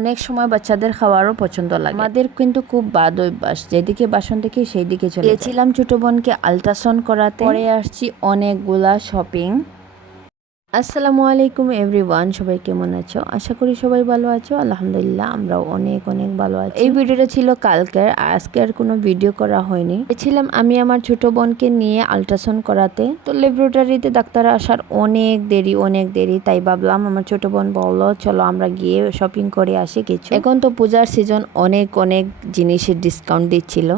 অনেক সময় বাচ্চাদের খাওয়ারও পছন্দ লাগে। আমাদের কিন্তু খুব বাদ অভ্যাস যেদিকে বাসন থেকে সেই দিকে চলে গেছিলাম ছোট বোনকে আলট্রাসাউন্ড করাতে। পরে আসছি অনেকগুলা শপিং আসসালামু আলাইকুম এভরিওয়ান, সবাই কেমন আছো? আশা করি সবাই ভালো আছো। আলহামদুলিল্লাহ আমরাও অনেক অনেক ভালো আছি। এই ভিডিওটা ছিল কালকের, আজকে আর কোনো ভিডিও করা হয়নি। ছিলাম আমি আমার ছোট বোনকে নিয়ে আলট্রাসাউন্ড করাতে। তো ল্যাবরেটরিতে ডাক্তার আসার অনেক দেরি অনেক দেরি, তাই ভাবলাম আমার ছোট বোন বলল চলো আমরা গিয়ে শপিং করে আসি কিছু। এখন তো পূজার সিজন অনেক অনেক জিনিসের ডিসকাউন্ট দিচ্ছিল।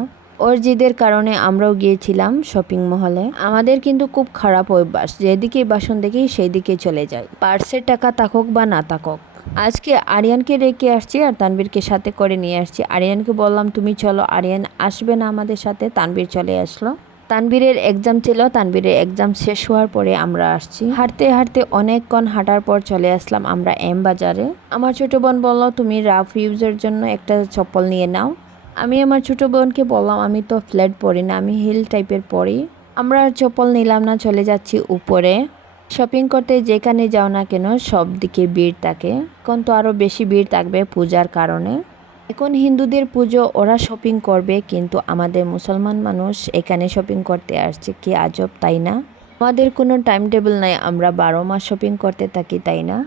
ওর জিদের কারণে আমরাও গিয়েছিলাম শপিং মহলে। আমাদের কিন্তু খুব খারাপ অভ্যাস, যেদিকে বাসন দেখি সেই দিকে চলে যায় পার্সের টাকা থাকুক বা না থাকুক আজকে আরিয়ানকে রেখে আসছি আর তানবীরকে সাথে করে নিয়ে আসছি। আরিয়ানকে বললাম, তুমি চলো, আরিয়ান আসবে না আমাদের সাথে। তানবীর চলে আসলো। তানবীরের এক্সাম ছিল তানবীরের এক্সাম শেষ হওয়ার পরে আমরা আসছি। হাঁটতে হাঁটতে অনেকক্ষণ হাঁটার পর চলে আসলাম আমরা এম বাজারে। আমার ছোট বোন বলল, তুমি রাফ ইউজের জন্য একটা চপ্পল নিয়ে নাও। আমি আমার ছোট বোনকে বললাম, আমি তো ফ্ল্যাট পরি না, আমি হিল টাইপের পরি আমরা চপ্পল নিলাম না, চলে যাচ্ছি উপরে। শপিং করতে যেখানে যাও না কেন, সব দিকে ভিড় থাকে। এখন তো আরও বেশি ভিড় থাকবে পূজার কারণে। এখন হিন্দুদের পুজো, ওরা শপিং করবে, কিন্তু আমাদের মুসলমান মানুষ এখানে শপিং করতে আসছে, কি আজব, তাই না? আমাদের কোনো টাইম টেবিল নাই, আমরা বারো মাস শপিং করতে থাকি, তাই না?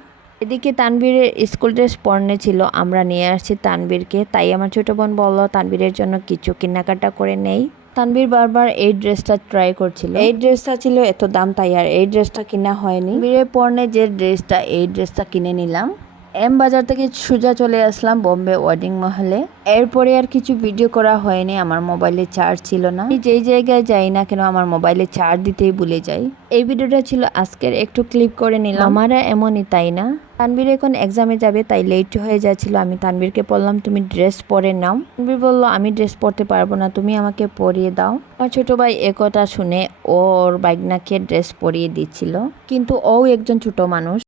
এদিকে তানবীরের স্কুল ড্রেস পরনে ছিল আমরা নিয়ে আসছি তানবীরকে তাই আমার ছোটো বোন বলল তানবীরের জন্য কিছু কেনাকাটা করে নেই। তানবীর বারবার এই ড্রেসটা ট্রাই করছিল। এই ড্রেসটা ছিল এত দাম তাই আর এই ড্রেসটা কিনা হয়নি। বীরের পরনে যে ড্রেসটা এই ড্রেসটা কিনে নিলাম। এম বাজার থেকে সোজা চলে আসলাম বোম্বে ওয়েডিং মহলে। এরপরে আর কিছু ভিডিও করা হয়নি, আমার মোবাইলে চার্জ ছিল না। আমি যেই জায়গায় যাই না কেন, আমার মোবাইলে চার্জ দিতেই ভুলে যাই। এই ভিডিওটা ছিল আজকের, একটু ক্লিপ করে নিলাম। আমারা এমনই, তাই না? তানবীর এখন এক্সামে যাবে, তাই লেট হয়ে যাচ্ছিল। আমি তানবীরকে বললাম, তুমি ড্রেস পরে নাও। তানবীর বলল, আমি ড্রেস পরতে পারব না, তুমি আমাকে পরিয়ে দাও। আমার ছোট ভাই একথা শুনে ওর বাইকনাকে ড্রেস পরিয়ে দিচ্ছিল। কিন্তু ও একজন ছোট মানুষ।